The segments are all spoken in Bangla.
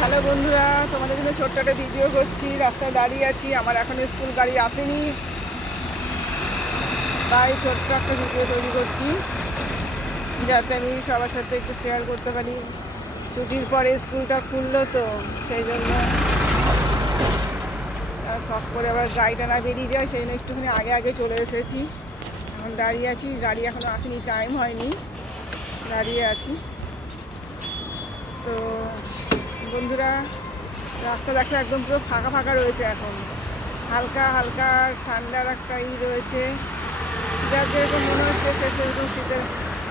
হ্যালো বন্ধুরা, তোমাদের জন্য ছোট্ট একটা ভিডিও করছি। রাস্তায় দাঁড়িয়ে আছি, আমার এখনও স্কুল গাড়ি আসেনি, তাই ছোট্ট একটা ভিডিও তৈরি করছি যাতে আমি সবার সাথে একটু শেয়ার করতে পারি। ছুটির পরে স্কুলটা খুললো তো সেই জন্য শখ করে আবার গাড়িটা না বেরিয়ে যায়, সেই জন্য একটুখানি আগে আগে চলে এসেছি। এখন দাঁড়িয়ে আছি, গাড়ি এখনও আসেনি, টাইম হয়নি, দাঁড়িয়ে আছি। তো বন্ধুরা, রাস্তা দেখো একদম পুরো ফাঁকা ফাঁকা রয়েছে। এখন হালকা হালকা ঠান্ডার একটা রয়েছে, যার যেরকম মনে হচ্ছে সে সেরকম শীতের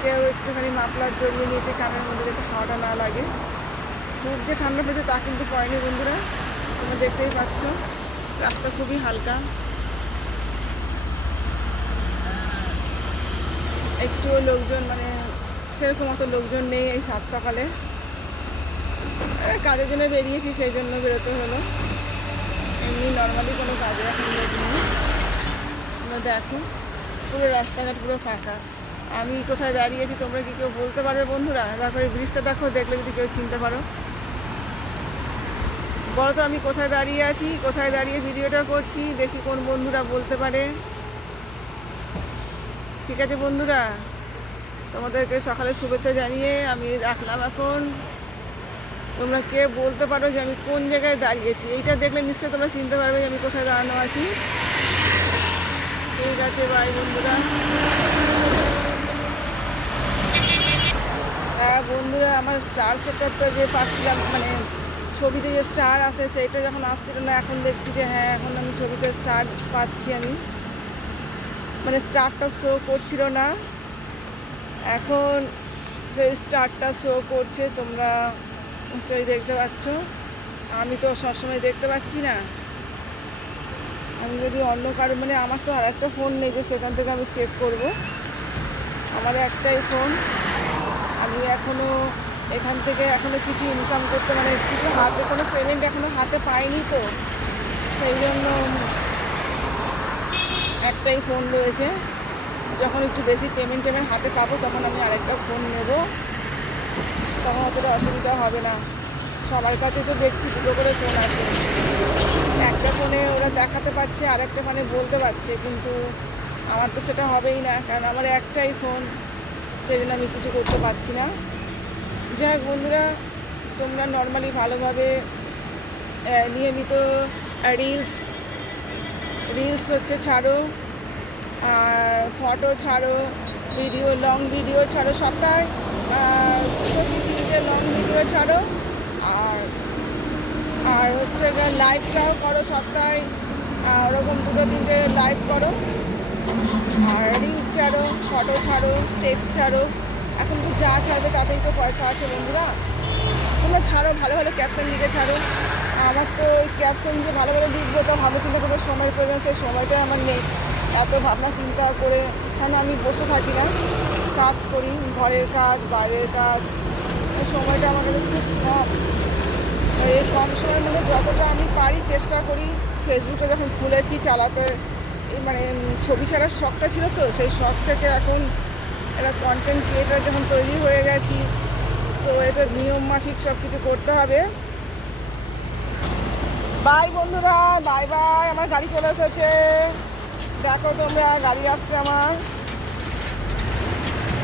কেউ একটুখানি মাফলার জড়িয়ে নিয়েছে কানের মধ্যে যাতে হাওয়াটা না লাগে। খুব যে ঠান্ডা পড়েছে তা কিন্তু পড়েনি বন্ধুরা, তোমরা দেখতেই পাচ্ছ রাস্তা খুবই হালকা, একটুও লোকজন মানে সেরকম অত লোকজন নেই এই সাত সকালে। কাজের জন্য বেরিয়েছি সেই জন্য বেরোতে হলো, এমনি নর্মালি কোনো কাজে এখন লোক নেই। তোমরা দেখো পুরো রাস্তাঘাট পুরো ফাঁকা। আমি কোথায় দাঁড়িয়েছি তোমরা কি কেউ বলতে পারবে বন্ধুরা? দেখো এই ব্রিজটা দেখো, দেখলে যদি কেউ চিনতে পারো বলো তো আমি কোথায় দাঁড়িয়ে আছি, কোথায় দাঁড়িয়ে ভিডিওটা করছি, দেখি কোন বন্ধুরা বলতে পারে। ঠিক আছে বন্ধুরা, তোমাদেরকে সকালে শুভেচ্ছা জানিয়ে আমি রাখলাম। এখন তোমরা কে বলতে পারো যে আমি কোন জায়গায় দাঁড়িয়েছি? এইটা দেখলে নিশ্চয়ই তোমরা চিনতে পারবে যে আমি কোথায় দাঁড়ানো আছি। ঠিক আছে, বাই বন্ধুরা। হ্যাঁ বন্ধুরা, আমার স্টার সেটআপটা যে পাচ্ছিলাম মানে ছবিতে যে স্টার আসে সেইটা যখন আসছিল না, এখন দেখছি যে হ্যাঁ এখন আমি ছবিতে স্টার পাচ্ছি। আমি মানে স্টারটা শো করছিল না, এখন সেই স্টারটা শো করছে, তোমরা নিশ্চয়ই দেখতে পাচ্ছ। আমি তো সবসময় দেখতে পাচ্ছি না। আমি যদি অন্য কারো মানে আমার তো আর একটা ফোন নেই যে সেখান থেকে আমি চেক করব, আমার একটাই ফোন। আমি এখনও এখান থেকে এখনও কিছু ইনকাম করতে মানে কিছু হাতে কোনো পেমেন্ট এখনও হাতে পাইনি, তো সেই জন্য একটাই ফোন রয়েছে। যখন একটু বেশি পেমেন্ট হাতে পাবো তখন আমি আরেকটা ফোন নেব, তখন অতটা অসুবিধা হবে না। সবার কাছে তো দেখছি দুটো করে ফোন আছে, একটা ফোনে ওরা দেখাতে পারছে আর একটা ফোনে বলতে পারছে, কিন্তু আমার তো সেটা হবেই না, কারণ আমার একটাই ফোন, সেই জন্য আমি কিছু করতে পারছি না। যাই হোক বন্ধুরা, তোমরা নর্মালি ভালোভাবে নিয়মিত রিলস হচ্ছে ছাড়ো, আর ফটো ছাড়ো, ভিডিও লং ভিডিও ছাড়ো, সপ্তাহে 2-3টে লং ভিডিও ছাড়ো, আর আর হচ্ছে লাইভটাও করো সপ্তাহে ওরকম 2-3টে লাইভ করো, আর রিলস ছাড়ো, ফটো ছাড়ো, স্টেজ ছাড়ো। এখন তো যা ছাড়বে তাতেই তো পয়সা আছে বন্ধুরা। তোমরা ছাড়ো, ভালো ভালো ক্যাপশন লিখে ছাড়ো। আমার তো ওই ক্যাপশন দিয়ে ভালো ভালো লিখবো তো ভাবনা চিন্তা করবে সময়ের প্রয়োজন, সেই সময়টা আমার নেই এত ভাবনা চিন্তা করে, কারণ আমি বসে থাকি না, কাজ করি, ঘরের কাজ বাইরের কাজ, সময়টা আমার কাছে খুব কম। এই কম সময়ের মধ্যে যতটা আমি পারি চেষ্টা করি। ফেসবুকটা যখন খুলেছি চালাতে, মানে ছবি ছাড়ার শখটা ছিল, তো সেই শখ থেকে এখন একটা কন্টেন্ট ক্রিয়েটার যখন তৈরি হয়ে গেছি, তো এটা নিয়ম মাফিক সব কিছু করতে হবে। বাই বন্ধুরা, বাই বাই। আমার গাড়ি চলে এসেছে, দেখো তোমরা গাড়ি আসছে আমার।